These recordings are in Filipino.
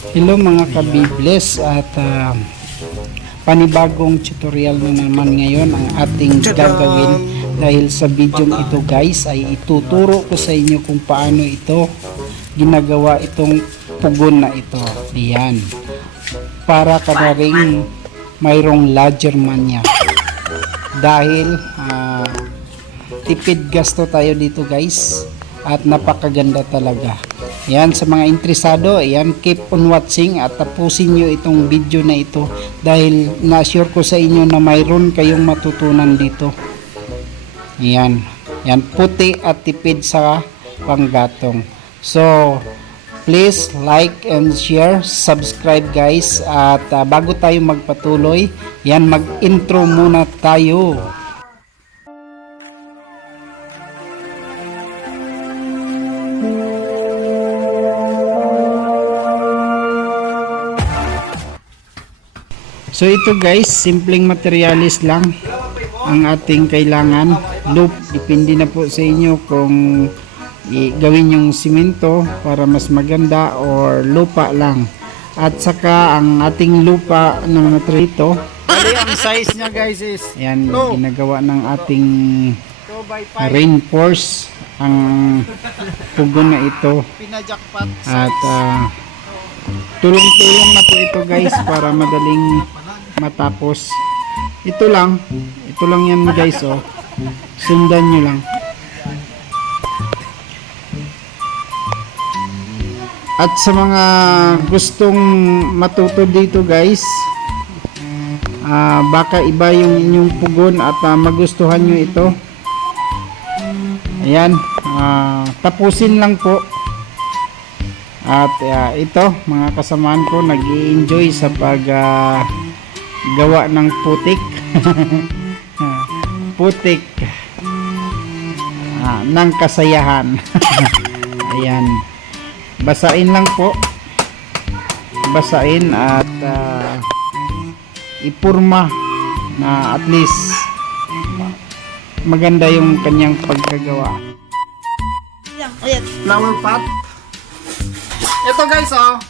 Hello mga kabibles at ah, panibagong tutorial na naman ngayon ang ating gagawin dahil sa video ito guys ay ituturo ko sa inyo kung paano ito ginagawa itong pugon na ito. Ayan. Para ka na rin mayroong ledger man. Dahil ah, tipid gasto tayo dito guys at napakaganda talaga. Yan sa mga interesado, yan keep on watching at tapusin nyo itong video na ito dahil na-assure ko sa inyo na mayroon kayong matutunan dito. Yan. Yan puti at tipid sa panggatong. So, please like and share, subscribe guys at ah, bago tayo magpatuloy, yan mag-intro muna tayo. So ito guys, simpleng materialis lang ang ating kailangan. Loop, depende na po sa inyo kung gawin yung simento para mas maganda or lupa lang. At saka ang ating lupa ng material ito. Bali, ang size niya guys is yan, ginagawa ng ating reinforce ang pugon na ito. At ah, tulong-tulong na po ito guys para madaling matapos. Ito lang. Ito lang yan guys oh. Sundan nyo lang. At sa mga gustong matuto dito guys, ah, baka iba yung inyong pugon at ah, magustuhan nyo ito. Ayan, ah, tapusin lang po. At ah, ito, mga kasamaan ko, nag enjoy sa pag ah, gawa ng putik. putik ah, ng kasayahan. Ayan. Basain lang po. Basain at ah, ipurma na at least maganda yung kanyang pagkagawa. Flower pot. Ito guys oh.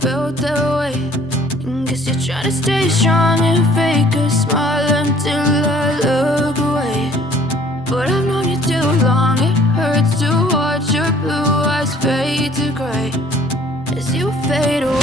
felt that way. Guess you're trying to stay strong and fake a smile until I look away. But I've known you too long, it hurts to watch your blue eyes fade to gray as you fade away.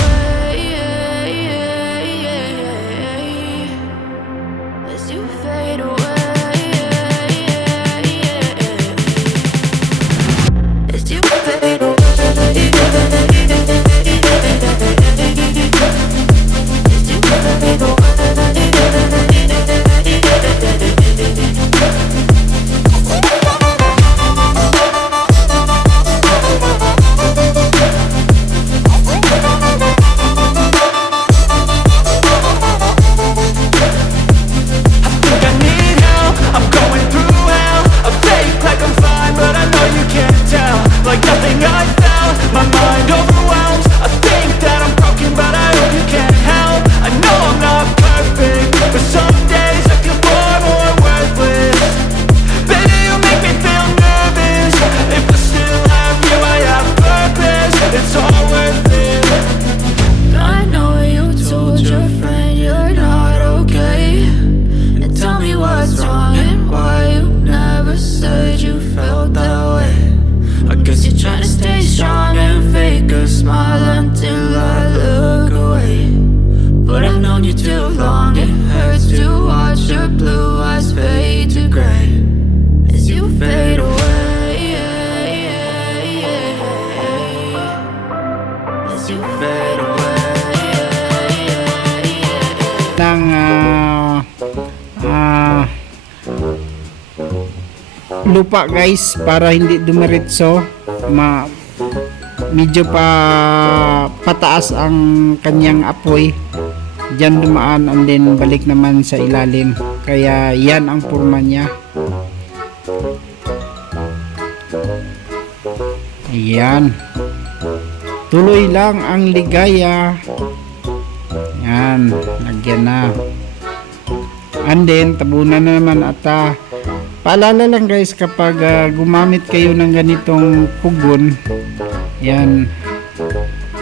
Lupa guys para hindi dumiretso ma medyo pa pataas ang kanyang apoy Diyan dumaan and then balik naman sa ilalim kaya yan ang purma niya Ayan. Tuloy lang ang ligaya. Yan. Lagyan na. And then, tabunan na naman at ah, paalala lang guys kapag ah, gumamit kayo ng ganitong pugon, yan,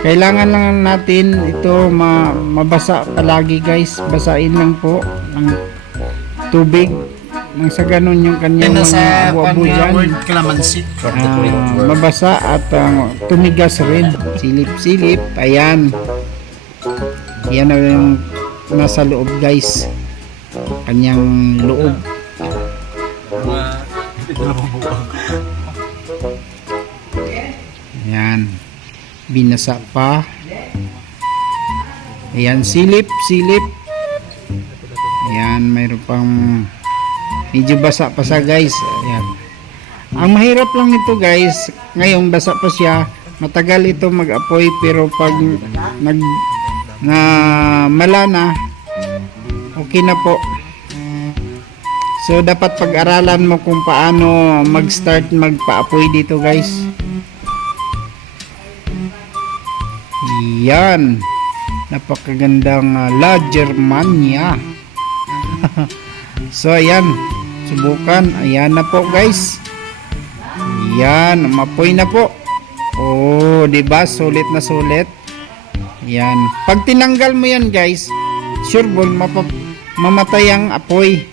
kailangan lang natin ito ma mabasa palagi guys. Basain lang po ng tubig. Nang sa ganun yung kanyang mga abu-abu dyan. Ah, mabasa at ah, tumigas rin. Silip-silip. Ayan. Yan na yung nasa loob guys. Kanyang loob. Ayan. Binasa pa. Ayan, silip, silip. Ayan, mayroon pang medyo basa pa sa guys. Ayan. Ang mahirap lang nito guys, ngayong basa pa siya, matagal ito mag-apoy pero pag nag na malana, okay na po. So dapat pag-aralan mo kung paano mag-start magpa-apoy dito guys. Yan. Napakagandang uh, La Germania. so ayan, subukan. Ayan na po guys. Yan, mapoy na po. Oh, 'di ba? Sulit na sulit. Yan. Pag tinanggal mo 'yan, guys, sure ball mamatay ang apoy.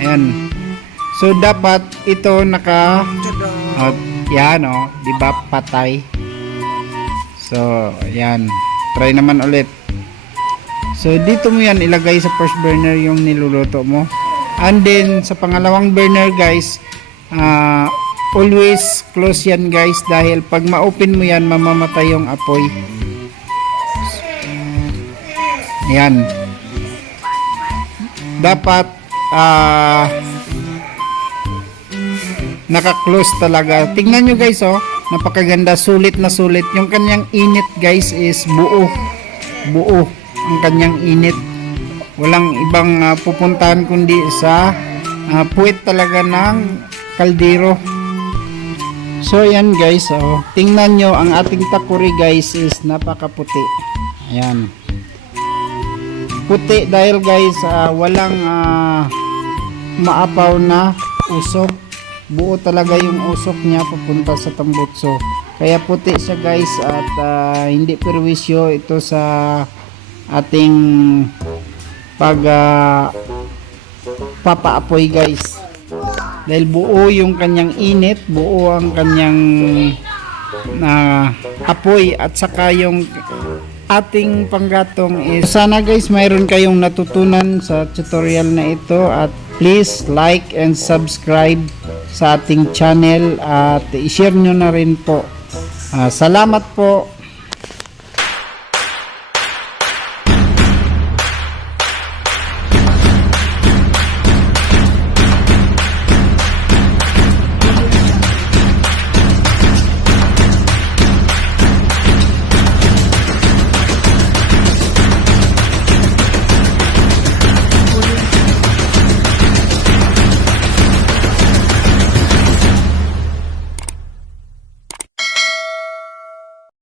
Ayan. So dapat ito naka oh, yan oh, 'di ba? Patay. So, ayan. Try naman ulit. So, dito mo yan ilagay sa first burner yung niluluto mo. And then, sa pangalawang burner guys, ah, always close yan guys dahil pag ma-open mo yan, mamamatay yung apoy. Ayan. Dapat, ah, naka-close talaga. Tingnan nyo guys oh, napakaganda, sulit na sulit. Yung kanyang init guys is buo. Buo ang kanyang init. Walang ibang ah, pupuntahan kundi sa ah, puwet talaga ng kaldero. So yan guys, oh, tingnan nyo ang ating takuri guys is napakaputi. Ayan. Puti dahil guys ah, walang ah, maapaw na usok. Buo talaga yung usok niya papunta sa tambutso. Kaya puti siya guys at ah, hindi perwisyo ito sa ating pag ah, papaapoy guys. Dahil buo yung kanyang init, buo ang kanyang na apoy at saka yung ating panggatong is sana guys mayroon kayong natutunan sa tutorial na ito at please like and subscribe sa ating channel at i-share nyo na rin po. Ah, salamat po